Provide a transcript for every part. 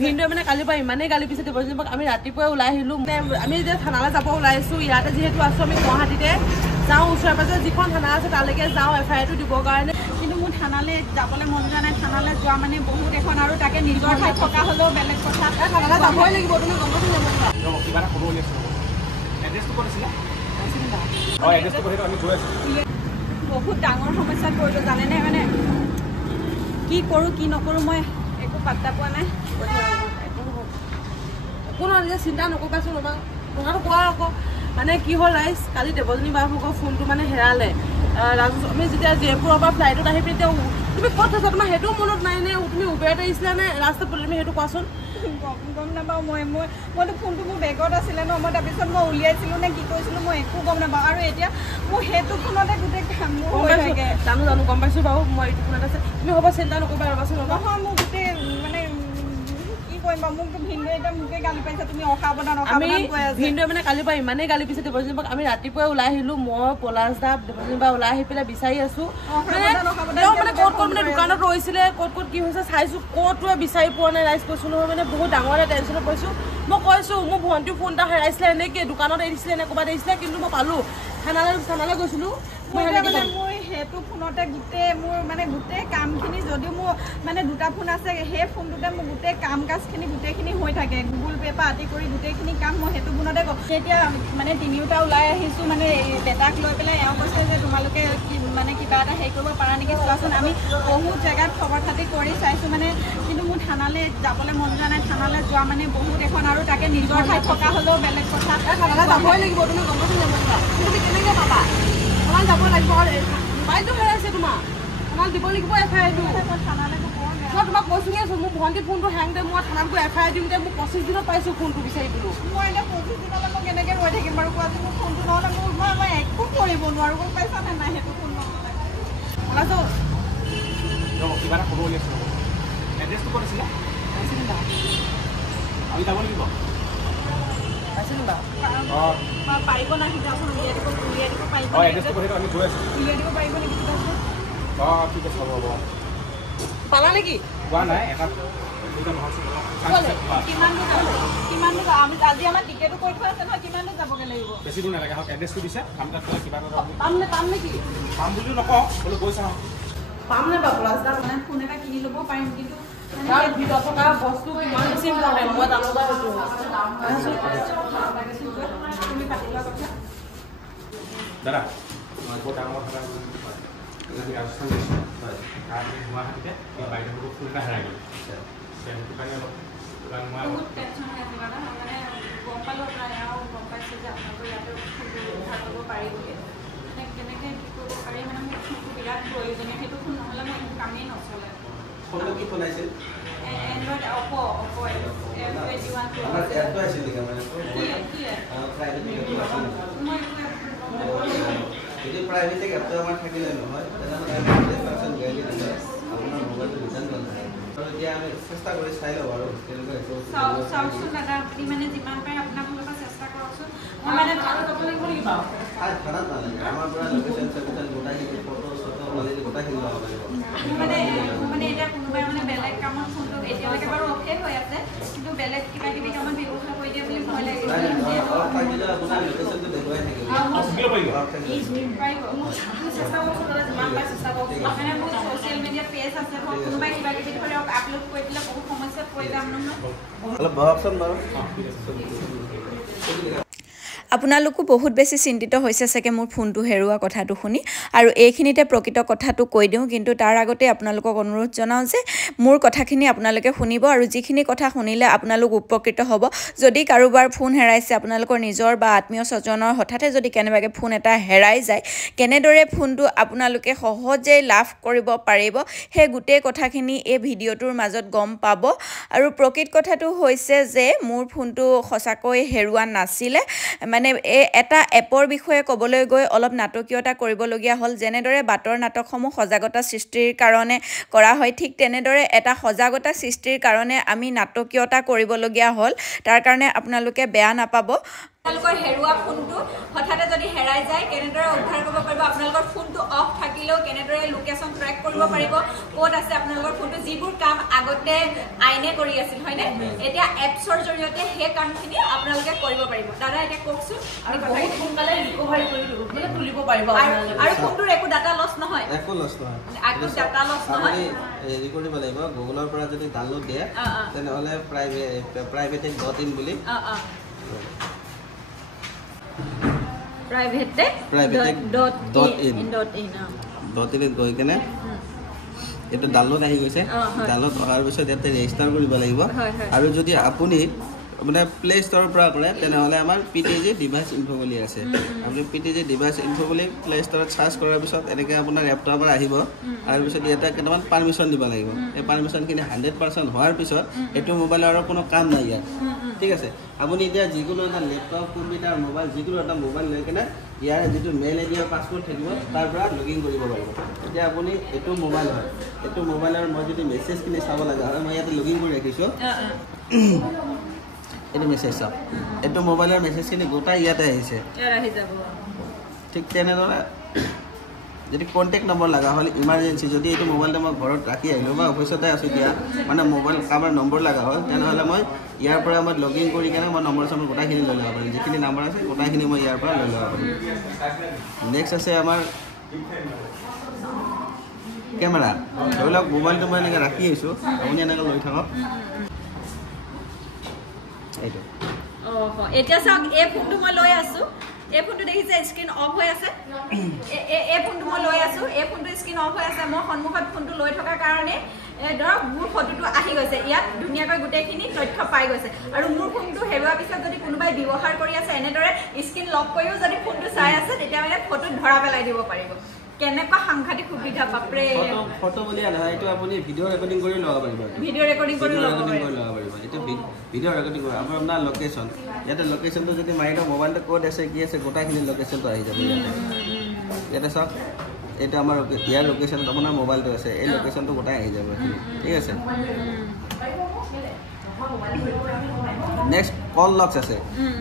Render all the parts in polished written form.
ভিনদেউ মানে কালিৰ পৰা ইমানেই গালি পিছে দেৱজিৎ বাক আমি ৰাতিপুৱাই ওলাই আহিলোঁ আমি যেতিয়া থানালৈ যাব ওলাইছোঁ ইয়াতে যিহেতু আছোঁ আমি গুৱাহাটীতে যাওঁ ওচৰে পাজৰে যিখন থানা আছে তালৈকে যাওঁ FIR-টো দিবৰ কাৰণে কিন্তু মোৰ থানালৈ যাবলৈ মন যোৱা নাই থানালৈ যোৱা মানে বহুত এখন আৰু তাকে নিজৰ ঠাইত থকা হ'লেও বেলেগ কথা থানালৈ যাবই লাগিব তুমি গম পাইছা কিবা এটা খবৰ উলিয়াইছোঁ এড্ৰেছটো ক'ত আছিলে অঁ এড্ৰেছটো ক'ত আমি গৈ আছোঁ বহুত ডাঙৰ সমস্যাত পৰিলোঁ জানেনে মানে কি কৰোঁ কি নকৰোঁ মই একো পাত্তা পোৱা নাই একো নহয় নিজে চিন্তা নকৰিবাচোন ৰ'বা কথাটো কোৱা আকৌ মানে কি হ'ল ৰাইজ কালি দেৱজনী বাবুকৰ ফোনটো মানে হেৰালে আমি যেতিয়া জয়পুৰৰ পৰা ফ্লাইটত আহি পিনি তুমি ক'ত আছা তোমাৰ সেইটো মনত নাই নে তুমি উবেৰতে আহিছিলা নে ৰাস্তাত পৰি তুমি সেইটো কোৱাচোন গম নাপাওঁ মইতো ফোনটো মোৰ বেগত আছিলে ন মই তাৰপিছত মই উলিয়াইছিলোঁ নে কি কৰিছিলোঁ মই একো গম নাপাওঁ আৰু এতিয়া মোৰ সেইটো ফোনতে গোটেই কাম হৈ থাকে জানো গম পাইছোঁ বাৰু মই এইটো ফোনত আছে তুমি হ'ব চিন্তা নকৰিবা ৰ'বাচোন নহয় মোৰ গোটেই মানে কি কৰিম বাৰু মোকতো ভিনদেউ এতিয়া মোকে গালি পাইছে তুমি অসাৱধান কৈ আছে ভিনদেউ মানে কালিৰ পৰা ইমানেই গালি পিছে দেৱজিৎ বাক আমি ৰাতিপুৱাই ওলাই আহিলোঁ মই পলাশ দা দেৱজিৎ বা ওলাই আহি পেলাই বিচাৰি আছোঁ মানে ক'ত মানে দোকানত ৰৈছিলে ক'ত কি হৈছে চাইছোঁ ক'তোৱে বিচাৰি পোৱা নাই ৰাইজ কৈছোঁ নহয় মানে বহুত ডাঙৰ এটা টেনশ্যনত পৰিছোঁ মই কৈছোঁ মোৰ ভণ্টিৰ ফোন এটা হেৰাইছিলে এনেকৈ দোকানত এৰিছিলে নে ক'ৰবাত এৰিছিলে কিন্তু মই পালোঁ থানালৈ গৈছিলোঁ মোৰ সেইটো ফোনতে মোৰ মানে গোটেই কামখিনি যদিও মোৰ মানে দুটা ফোন আছে সেই ফোনটোতে মোৰ গোটেই কাম কাজখিনি গোটেইখিনি হৈ থাকে গুগল পে' পৰা আদি কৰি গোটেইখিনি কাম মই সেইটো ফোনতে কৰোঁ এতিয়া মানে তিনিওটা ওলাই আহিছোঁ মানে বেটাক লৈ পেলাই এওঁ কৈছে যে তোমালোকে মানে কিবা এটা হেৰি কৰিব পাৰা নেকি চোৱাচোন আমি বহুত জেগাত খবৰ খাতি কৰি চাইছোঁ মানে কিন্তু মোৰ থানালৈ যাবলৈ মন যোৱা নাই থানালৈ যোৱা মানে বহুত এখন আৰু তাকে নিজৰ ঠাইত থকা হ'লেও বেলেগ কথা থানালৈ যাবই লাগিব তুমি গম পাইছা তুমি কেনেকৈ পাবা থানালৈ যাব লাগিব মোবাইলটো হেৰাইছে তোমাৰ থানাত দিব লাগিব FIR-টো মই তোমাক কৈছোঁগৈ আছোঁ মোৰ ভণ্টি ফোনটো হেংতে মই থানাত গৈ FIR দিওঁতে মোক 25 দিনত পাইছোঁ ফোনটো বিচাৰিবলৈ মই এতিয়া 25 দিনলৈ মই কেনেকৈ ৰৈ থাকিম বাৰু কোৱাচোন মোৰ ফোনটো নহ'লে মই একো কৰিব নোৱাৰোঁ গম পাইছানে নাই সেইটো ফোন নহ'লে কিবা এটা খবৰ উলিয়াইছোঁ এড্ৰেছটো ক'ত আছিলে আমি যাব লাগিব পাৰিব নাই সিদিনাখন উলিয়াই দিব পাৰিব এড্ৰেছটো ক'ত আমি গৈ আছোঁ উলিয়াই দিব পাৰিব নেকি অঁ ঠিক আছে হ'ব পালা নেকি কোৱা নাই এটা কিমান দূৰ আজি আমাৰ টিকেটো কৰি থোৱা আছে নহয় কিমান দূৰ যাবগৈ লাগিব বেছি দূৰ নালাগে হওক এড্ৰেছটো দিছে আমি তাত কিবা এটা পাম নেকি পাম বুলিও নকওঁ বোলো গৈ চাওঁ পাম নে বাৰু পলাশদা মানে ফোন এটা কিনি ল'ব পাৰিম কিন্তু তাৰ ভিতৰত থকা বস্তু কিমান বেছি নহয় মই জানো বাৰু তুমি পাতি লোৱা কথা দাদা বহুত ডাঙৰ কথা ৰাজস্থান গৈছোঁ গুৱাহাটীতে বাইদেউ ফোন এটা হেৰাই গ'ল সেইটো কাৰণে অলপ বহুত টেনশ্যন হৈ আছে দাদা মানে গম পালোঁ আপোনাৰ এওঁ গম পাইছে যে আপোনালোকৰ ইয়াতে ফোনটো উদ্ধাৰ কৰিব পাৰি বুলি মানে কেনেকৈ কি কৰিব পাৰি মানে মোৰ ফোনটো বিৰাট প্ৰয়োজনীয় সেইটো ফোন নহ'লে মই একো কামেই নচলে ফোনটো কি ফোন আছিল এণ্ড্ৰইড অপো যদি প্ৰাইভেট এপটো আমাৰ থাকিলে নহয় তেনেহ'লে আপোনাৰ মোবাইলটো ৰিটাৰ্ণ নহয় আৰু এতিয়া আমি চেষ্টা কৰি চাই লওঁ আৰু তেনেকুৱা চাওকচোন দাদা আপুনি মানে যিমান পাৰে আপোনাৰ ফালৰ পৰা চেষ্টা কৰকচোন মই মানে আৰু যাব লাগিব নেকি বাৰু থানাত নালাগে আমাৰ পৰা লোকেশ্যন চকেশ্যন গোটাইখিনি ফটো চটো অলৰেডি গোটাইখিনি ল'ব লাগিব মানে এতিয়া কোনোবাই মানে বেলেগ কামত ফোনটো এতিয়ালৈকে বাৰু অফে হৈ আছে কিন্তু বেলেগ কিবা কিবি কামত ব্যৱহাৰ কৰি দিয়ে বুলি ভয় লাগে আপোনাৰ লোকেশ্যনটো দেখুৱাই থাকিব মানে মোৰ ছ'চিয়েল মিডিয়া পেজ আছে কোনোবাই কিবা কিবি ধৰক আপলোড কৰি দিলে বহুত সমস্যাত পৰি যাম নহয় অলপ বহকচোন বাৰু আপোনালোকো বহুত বেছি চিন্তিত হৈছে চাগে মোৰ ফোনটো হেৰুৱা কথাটো শুনি আৰু এইখিনিতে প্ৰকৃত কথাটো কৈ দিওঁ কিন্তু তাৰ আগতে আপোনালোকক অনুৰোধ জনাওঁ যে মোৰ কথাখিনি আপোনালোকে শুনিব আৰু যিখিনি কথা শুনিলে আপোনালোক উপকৃত হ'ব যদি কাৰোবাৰ ফোন হেৰাইছে আপোনালোকৰ নিজৰ বা আত্মীয় স্বজনৰ হঠাতে যদি কেনেবাকৈ ফোন এটা হেৰাই যায় কেনেদৰে ফোনটো আপোনালোকে সহজেই লাভ কৰিব পাৰিব সেই গোটেই কথাখিনি এই ভিডিঅ'টোৰ মাজত গম পাব আৰু প্ৰকৃত কথাটো হৈছে যে মোৰ ফোনটো সঁচাকৈ হেৰুৱা নাছিলে মানে এটা এপৰ বিষয়ে ক'বলৈ গৈ অলপ নাটকীয়তা কৰিবলগীয়া হ'ল যেনেদৰে বাটৰ নাটকসমূহ সজাগতা সৃষ্টিৰ কাৰণে কৰা হয় ঠিক তেনেদৰে এটা সজাগতা সৃষ্টিৰ কাৰণে আমি নাটকীয়তা কৰিবলগীয়া হ'ল তাৰ কাৰণে আপোনালোকে বেয়া নাপাব আপোনালোকৰ হেৰুৱা ফোনটো হঠাতে যদি হেৰাই যায় কেনেদৰে উদ্ধাৰ কৰিব পাৰিব আপোনালোকৰ ফোনটো অফ থাকিলেও কেনেদৰে লোকেশ্যন ট্ৰেক কৰিব পাৰিব ক'ত আছে আপোনালোকৰ ফোনটো যিবোৰ কাম আগতে আইনে কৰি আছিল হয়নে এতিয়া এপছৰ জৰিয়তে সেই কামখিনি আপোনালোকে কৰিব পাৰিব দাদা এতিয়া কওকচোন আৰু বহুত সোনকালে ৰিকভাৰী কৰি তুলিব পাৰিব আৰু ফোনটোৰ একো ডাটা লছ নহয় একো লছ নহয় একো ডাটা লছ নহয় হেৰি কৰিব লাগিব গুগলৰ পৰা যদি ডাউনলোড দিয়ে তেনেহ'লে private.in বুলি private.in গৈ কেনে এইটো ডাউনলোড আহি গৈছে ডাউনলোড অহাৰ পিছত ইয়াতে ৰেজিষ্টাৰ কৰিব লাগিব আৰু যদি আপুনি মানে প্লে ষ্টৰৰ পৰা কৰে তেনেহ'লে আমাৰ PTG ডিভাইচ ইনফো বুলি আছে আপুনি PTG ডিভাইচ ইনফো বুলি প্লে ষ্টৰত চাৰ্চ কৰাৰ পিছত এনেকৈ আপোনাৰ এপটো আমাৰ আহিব আৰু পিছত ইয়াতে কেইটামান পাৰ্মিশ্যন দিব লাগিব এই পাৰ্মিশ্যনখিনি 100% হোৱাৰ পিছত এইটো মোবাইলৰ আৰু কোনো কাম নাই ইয়াত ঠিক আছে আপুনি এতিয়া যিকোনো এটা লেপটপ কম্পিউটাৰ মোবাইল যিকোনো এটা মোবাইল লৈ কেনে ইয়াৰ যিটো মেইল আইডি আৰু পাছৱৰ্ড থাকিব তাৰ পৰা লগ ইন কৰিব পাৰিব এতিয়া আপুনি এইটো মোবাইল হয় এইটো মোবাইলৰ মই যদি মেছেজখিনি চাব লগা হয় মই ইয়াতে লগ ইন কৰি ৰাখিছোঁ এইটো মেছেজ চাওক এইটো মোবাইলৰ মেছেজখিনি গোটাই ইয়াতে আহিছে ঠিক তেনেদৰে যদি কণ্টেক্ট নম্বৰ লগা হ'ল ইমাৰ্জেঞ্চি যদি এইটো মোবাইলটো মই ঘৰত ৰাখি আহিলোঁ বা অফিচতে আছোঁ এতিয়া মানে মোবাইল কাৰোবাৰ নম্বৰ লগা হ'ল তেনেহ'লে মই ইয়াৰ পৰা মই লগ ইন কৰি কেনে মই নম্বৰ চম্বৰ গোটাইখিনি লৈ ল'ব পাৰিম যিখিনি নম্বৰ আছে গোটাইখিনি মই ইয়াৰ পৰা লৈ ল'ব পাৰিম নেক্সট আছে আমাৰ কেমেৰা ধৰি লওক মোবাইলটো মই এনেকৈ ৰাখি আহিছোঁ আপুনি এনেকৈ লৈ থাকক এইটো এতিয়া চাওক এই ফোনটো মই লৈ আছোঁ এই ফোনটো দেখিছে স্ক্ৰীন অফ হৈ আছে এই ফোনটো মই লৈ আছোঁ এই ফোনটো স্ক্ৰীন অফ হৈ আছে মই সন্মুখত ফোনটো লৈ থকাৰ কাৰণে ধৰক মোৰ ফটোটো আহি গৈছে ইয়াত ধুনীয়াকৈ গোটেইখিনি তথ্য পাই গৈছে আৰু মোৰ ফোনটো হেৰুৱাৰ পিছত যদি কোনোবাই ব্যৱহাৰ কৰি আছে এনেদৰে স্ক্ৰীন লক কৰিও যদি ফোনটো চাই আছে তেতিয়া মানে ফটোত ধৰা পেলাই দিব পাৰিব কেনেকুৱা সাংঘাতিক সুবিধা বাপৰে ফটো বুলি নহয় এইটো আপুনি ভিডিঅ' ৰেকৰ্ডিং কৰি ল'ব পাৰিব ভিডিঅ' ৰেকৰ্ডিং কৰি ল'ব পাৰিব এইটো ভিডিঅ' ৰেকৰ্ডিং কৰিব আপোনাৰ লোকেশ্যন ইয়াতে লোকেশ্যনটো যদি মাৰি দিওঁ মোবাইলটো ক'ত আছে কি আছে গোটাইখিনি লোকেশ্যনটো আহি যাব ইয়াতে চাওক এইটো আমাৰ ইয়াৰ লোকেশ্যনত আপোনাৰ মোবাইলটো আছে এই লোকেশ্যনটো গোটাই আহি যাব ঠিক আছে নেক্সট কল লক্স আছে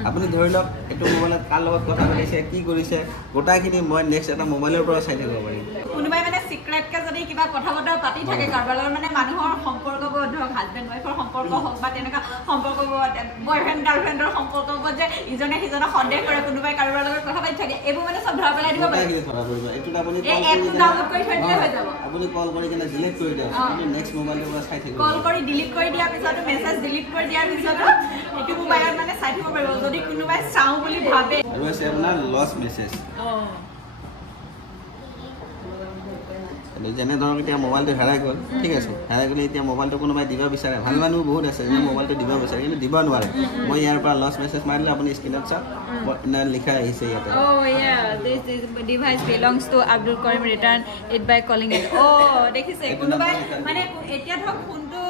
আপুনি ধৰি লওক এইটো মোবাইলত কাৰ লগত কথা পাতিছে কি কৰিছে গোটাইখিনি মই নেক্সট এটা মোবাইলৰ পৰা চাই থাকিব পাৰিম কোনোবাই মানে চিক্ৰেটকে যদি কিবা কথা বতৰা পাতি থাকে কাৰোবাৰ লগত মানে মানুহৰ সম্পৰ্কবোৰ ধৰক হাজবেণ্ড ৱাইফৰ সম্পৰ্ক হওক বা তেনেকুৱা সম্পৰ্কবোৰ বয়ফ্ৰেণ্ড গাৰ্লফ্ৰেণ্ডৰ সম্পৰ্কবোৰ যে ইজনে সিজনক সন্দেহ কৰে কোনোবাই কাৰোবাৰ লগত কথা পাতি থাকে এইবোৰ মানে চব ধৰা পেলাই দিব পাৰিব এইটোত আপুনি এপটো ডাউনলোড কৰি থৈ দিলে হৈ যাব আপুনি কল কৰি কিনে ডিলিট কৰি দিয়ক আপুনি নেক্সট মোবাইলৰ পৰা চাই থাকিব কল কৰি ডিলিট কৰি দিয়াৰ পিছতো মেছেজ ডিলিট কৰি দিয়াৰ পিছতো এইটো মোবাইলত মানে চাই থাকিব পাৰিব যদি কোনোবাই চাওঁ বুলি ভাবে আৰু আছে আপোনাৰ লছ মেছেজ যেনে ধৰক এতিয়া মোবাইলটো হেৰাই গ'ল ঠিক আছে হেৰাই গ'লে এতিয়া মোবাইলটো কোনোবাই দিব বিচাৰে ভাল মানুহ বহুত আছে যে মোবাইলটো দিব বিচাৰে কিন্তু দিব নোৱাৰে মই ইয়াৰ পৰা লছ মেছেজ মাৰিলে আপুনি স্ক্ৰীনত চাওক লিখা আহিছে ইয়াতে this device belongs to Abdul Karim return it by calling it দেখিছে কোনোবাই মানে এতিয়া ধৰক ফোনটো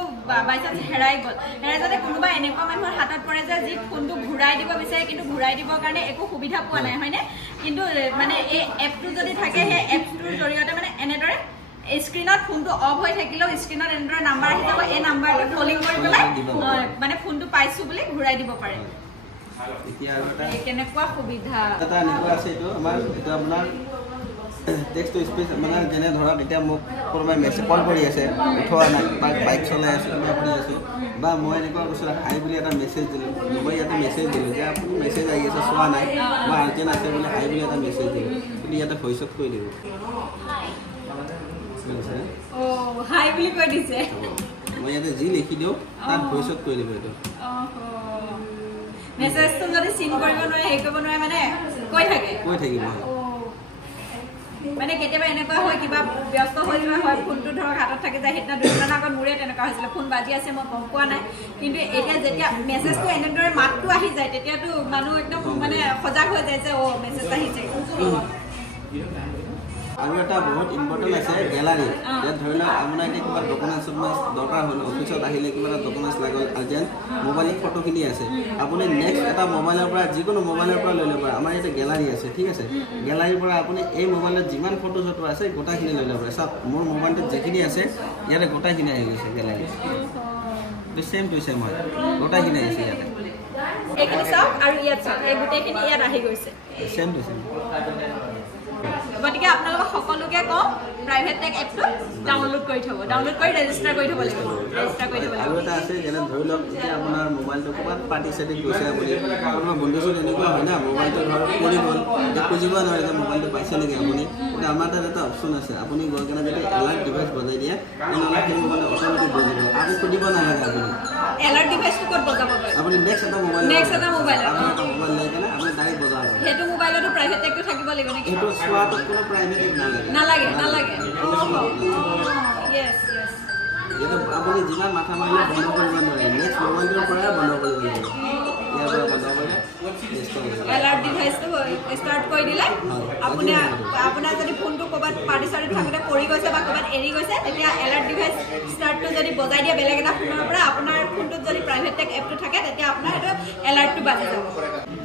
বাইচান্স হেৰাই গ'ল হেৰাই যাতে কোনোবাই এনেকুৱা মানুহৰ হাতত পৰে যে যি ফোনটো ঘূৰাই দিব বিচাৰে কিন্তু ঘূৰাই দিবৰ কাৰণে একো সুবিধা পোৱা নাই হয়নে কিন্তু মানে এই এপটো যদি থাকে সেই এপটোৰ জৰিয়তে মানে এনেদৰে স্ক্ৰীনত ফোনটো অফ হৈ থাকিলেও স্ক্ৰীনত এনেদৰে নাম্বাৰ আহি যাব এই নাম্বাৰটো কলিং কৰি পেলাই মানে ফোনটো পাইছোঁ বুলি ঘূৰাই দিব পাৰে কেনেকুৱা সুবিধা এটা এনেকুৱা আছে এইটো আমাৰ এইটো আপোনাৰ টেক্সট টু স্পীচ মানে যেনে ধৰক এতিয়া মোক কোনোবাই মেছেজ কল কৰি আছে উঠোৱা নাই বা বাইক চলাই আছোঁ কিবা কৰি আছোঁ বা মই এনেকুৱা কৈছোঁ হাই বুলি এটা মেছেজ দিলোঁ মই ইয়াতে মেছেজ দিলোঁ যে আপুনি মেছেজ আহি আছে চোৱা নাই মই আৰ্জেণ্ট আছে বুলি হাই বুলি এটা মেছেজ দিলোঁ কিন্তু ইয়াতে ভইচত কৈ দিব হাই বুলি কৈ দিছে মই ইয়াতে যি লিখি দিওঁ তাত ভইচত কৈ দিব এইটো মেছেজটো যদি চিন কৰিব নোৱাৰে হেৰি কৰিব নোৱাৰে মানে কৈ থাকিব মানে কেতিয়াবা এনেকুৱা হয় কিবা ব্যস্ত হৈ যোৱা হয় ফোনটো ধৰক হাতত থাকি যায় সেইদিনা দুদিনমানৰ আগত মোৰে তেনেকুৱা হৈছিলে ফোন বাজি আছে মই গম পোৱা নাই কিন্তু এতিয়া যেতিয়া মেছেজটো এনেদৰে মাতটো আহি যায় তেতিয়াতো মানুহ একদম মানে সজাগ হৈ যায় যে মেছেজ আহিছে আৰু এটা বহুত ইম্পৰ্টেণ্ট আছে গেলাৰী ইয়াত ধৰি লওক আপোনাৰ এতিয়া কিবা ডকুমেণ্টছ দৰকাৰ হ'ল অফিচত আহিলে কিবা এটা ডকুমেণ্টছ লাগল আৰ্জেণ্ট মোবাইলত ফটোখিনি আছে আপুনি নেক্সট এটা মোবাইলৰ পৰা যিকোনো মোবাইলৰ পৰা লৈ ল'ব পাৰে আমাৰ ইয়াতে গেলাৰী আছে ঠিক আছে গেলাৰীৰ পৰা আপুনি এই মোবাইলত যিমান ফটো য'ত আছে গোটাইখিনি লৈ ল'ব পাৰে চাওক মোৰ মোবাইলটোত যিখিনি আছে ইয়াতে গোটাইখিনি আহি গৈছে গেলাৰী এইটো সেম টু সেম হয় গোটাখিনি আছে ইয়াতে এইখিনি চাওক আৰু ইয়াত চাওক এই গোটেইখিনি ইয়াত আহি গৈছে সেম টু সেম গতিকে আপোনালোকক সকলোকে কওঁ প্ৰাইভেট টেক এপটো ডাউনলোড কৰি থ'ব ডাউনলোড কৰি ৰেজিষ্টাৰ কৰি থ'ব লাগিব ৰেজিষ্টাৰ কৰি থ'ব আৰু লাগিব এটা আছে যেনে ধৰি লওক এতিয়া আপোনাৰ মোবাইলটো ক'ৰবাত পাৰ্টি চাৰ্টি গৈছে আপুনি আপোনাৰ বন্ধু এনেকুৱা হয় না মোবাইলটো ধৰক পৰি গ'ল এতিয়া খুজিব নোৱাৰে যে মোবাইলটো পাইছে নেকি আপুনি কিন্তু আমাৰ তাত এটা অপশ্যন আছে আপুনি গৈ কেনে যদি এলাৰ্ট ডিভাইচ বজাই দিয়ে তেনেহ'লে সেই মোবাইল অট'মেটিক বুজিব আকৌ সুধিব নালাগে আপুনি এলাৰ্ট ডিভাইচটো ক'ত বজাব পাৰে আপুনি নেক্সট এটা মোবাইল লৈ কেনে আপুনি ডাইৰেক্ট বজাব পাৰে সেইটো মোবাইলতো প্ৰাইভেট টেকটো থাকিব লাগিব নেকি এইটো চোৱাটো কোনো প্ৰাইভেট নালাগে নালাগে য়েছ য়েছ এইটো আপুনি যিমান মাথা মাৰিলে বন্ধ কৰিব নোৱাৰে নেক্সট মোবাইলটোৰ পৰাই বন্ধ কৰিব লাগিব ইয়াৰ পৰা বন্ধ কৰিলে এলাৰ্ট ডিভাইচটো ষ্টাৰ্ট কৰি দিলে আপোনাৰ যদি ফোনটো ক'ৰবাত পাৰ্টি চাৰ্টি থাকোঁতে পৰি গৈছে বা ক'ৰবাত এৰি গৈছে তেতিয়া এলাৰ্ট ডিভাইচ ষ্টাৰ্টটো যদি বজাই দিয়ে বেলেগ এটা ফোনৰ পৰা আপোনাৰ ফোনটোত যদি প্ৰাইভেট টেক এপটো থাকে তেতিয়া আপোনাৰ সেইটো এলাৰ্টটো বাজি যাব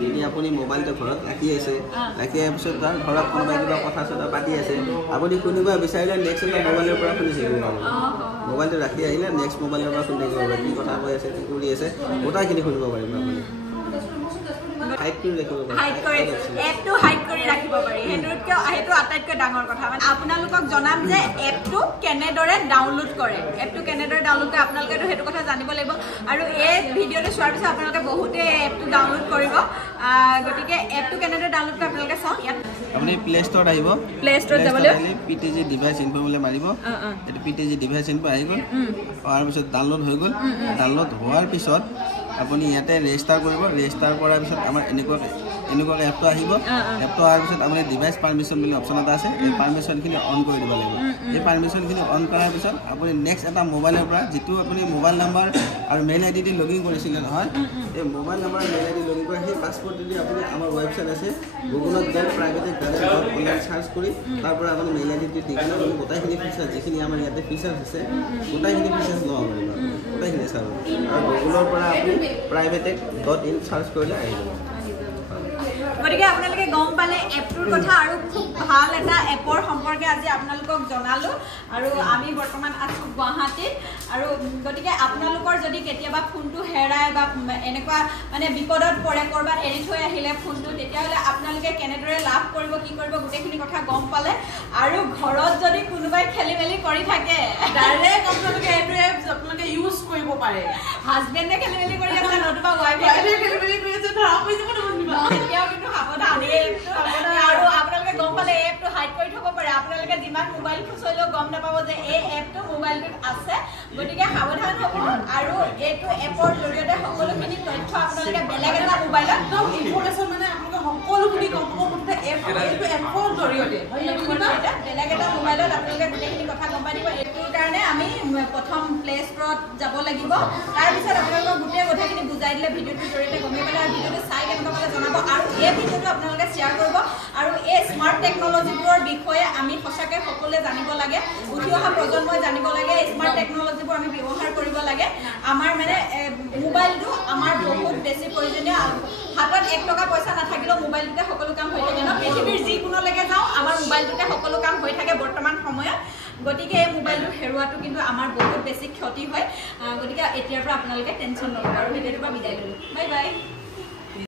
যদি আপুনি মোবাইলটো ঘৰত ৰাখি আছে ৰাখি অহাৰ পিছত তাৰ ঘৰত কোনোবাই কিবা কথা চথা পাতি আছে আপুনি শুনিব বিচাৰিলে নেক্সট এটা মোবাইলৰ পৰা শুনি থাকিব পাৰিব মোবাইলটো ৰাখি আহিলে নেক্সট মোবাইলৰ পৰা শুনি থাকিব পাৰিব কি কথা কৈ আছে কি কৰি আছে গোটাইখিনি শুনিব পাৰিব আপুনি হাইড কৰি ৰাখিব পাৰি সেইটো আটাইতকৈ ডাঙৰ কথা মানে আপোনালোকক জনাম যে এপটো কেনেদৰে ডাউনলোড কৰে আপোনালোকেতো সেইটো কথা জানিব লাগিব আৰু এই ভিডিঅ'টো চোৱাৰ পিছত আপোনালোকে বহুতে এপটো ডাউনলোড কৰিব গতিকে এপটো কেনেদৰে ডাউনলোড কৰে আপোনালোকে চাওক ইয়াত আপুনি প্লে ষ্টৰত আহিব প্লে ষ্টৰত যাবলৈ PTG ডিভাইচ ইনফো বুলি মাৰিব এইটো PTG ডিভাইচ ইনফো আহি গ'ল অহাৰ পিছত ডাউনলোড হৈ গ'ল ডাউনলোড হোৱাৰ পিছত আপুনি ইয়াতে ৰেজিষ্টাৰ কৰিব ৰেজিষ্টাৰ কৰাৰ পিছত আমাৰ এনেকুৱাকৈ এপটো আহিব এপটো অহাৰ পিছত আপুনি ডিভাইচ পাৰ্মিশ্যন বুলি অপশ্যন এটা আছে এই পাৰ্মিশ্যনখিনি অন কৰি দিব লাগিব এই পাৰ্মিশ্যনখিনি অন কৰাৰ পিছত আপুনি নেক্সট এটা মোবাইলৰ পৰা যিটো আপুনি মোবাইল নাম্বাৰ আৰু মেইল আই ডি দি লগইন কৰিছিলে নহয় এই মোবাইল নাম্বাৰ মেইল আই ডি লগইন কৰা সেই পাছপৰ্ট যদি আপুনি আমাৰ ৱেবছাইট আছে গুগলত গৈ প্ৰাইভেট অনলাইন চাৰ্চ কৰি তাৰ পৰা আপুনি মেইল আই ডি দি কিনে আপুনি গোটাইখিনি ফিচাৰ্ছ যিখিনি আমাৰ ইয়াতে ফিচাৰ্ছ আছে গোটাইখিনি ফিচাৰ্ছ ল'ব পাৰিব গোটাইখিনি চাব আৰু গুগলৰ পৰা আপুনি privatek.in চাৰ্চ কৰিলে আহি যাব গতিকে আপোনালোকে গম পালে এপটোৰ কথা আৰু খুব ভাল এটা এপৰ সম্পৰ্কে আজি আপোনালোকক জনালোঁ আৰু আমি বৰ্তমান আছোঁ গুৱাহাটীত আৰু গতিকে আপোনালোকৰ যদি কেতিয়াবা ফোনটো হেৰায় বা এনেকুৱা মানে বিপদত পৰে ক'ৰবাত এৰি থৈ আহিলে ফোনটো তেতিয়াহ'লে আপোনালোকে কেনেদৰে লাভ কৰিব কি কৰিব গোটেইখিনি কথা গম পালে আৰু ঘৰত যদি কোনোবাই খেলি মেলি কৰি থাকে ডাইৰেক্ট আপোনালোকে এইটো এপ আপোনালোকে ইউজ কৰিব পাৰে হাজবেণ্ডে খেলি মেলি কৰি আছে নতুবা ৱাইফে খেলি মেলি কৰি আছে ধৰা হৈ যাব তেতিয়াও কিন্তু সাৱধান আৰু আপোনালোকে গম পালে এই এপটো হাইড কৰি থ'ব পাৰে আপোনালোকে যিমান মোবাইল খুচৰিলেও গম নাপাব যে এই এপটো মোবাইলটোত আছে গতিকে সাৱধান হ'ব আৰু এইটো এপৰ জৰিয়তে সকলোখিনি তথ্য আপোনালোকে বেলেগ এটা মোবাইলত ইনফৰমেশ্যন মানে আপোনালোকে সকলোখিনি গম পাব মুঠতে এইটো এপৰ জৰিয়তে বেলেগ এটা মোবাইলত আপোনালোকে গোটেইখিনি কথা গম পাই দিব এইটোৰ কাৰণে আমি প্ৰথম প্লে ষ্টৰত যাব লাগিব তাৰপিছত আপোনালোকক গোটেই কথাখিনি বুজাই দিলে ভিডিঅ'টোৰ জৰিয়তে গমেই পালে আৰু ভিডিঅ'টো চাই কেনেকুৱা পালে জনাব আৰু এই ভিডিঅ'টো আপোনালোকে শ্বেয়াৰ কৰিব আৰু এই স্মাৰ্ট টেকন'লজিবোৰৰ বিষয়ে আমি সঁচাকৈ সকলোৱে জানিব লাগে উঠি অহা প্ৰজন্মই জানিব লাগে স্মাৰ্ট টেকন'লজিবোৰ আমি ব্যৱহাৰ কৰিব লাগে আমাৰ মানে মোবাইলটো আমাৰ বহুত বেছি প্ৰয়োজনীয় হাতত 1 টকা পইচা নাথাকিলেও মোবাইলটোতে সকলো কাম হৈ থাকে ন পৃথিৱীৰ যিকোনোলৈকে যাওঁ আমাৰ মোবাইলটোতে সকলো কাম হৈ থাকে বৰ্তমান সময়ত গতিকে এই মোবাইলটো হেৰুৱাটো কিন্তু আমাৰ বহুত বেছি ক্ষতি হয় গতিকে এতিয়াৰ পৰা আপোনালোকে টেনশ্যন নল'ব আৰু ভিডিঅ'টোৰ পৰা বিদায় ল'লোঁ বাই বাই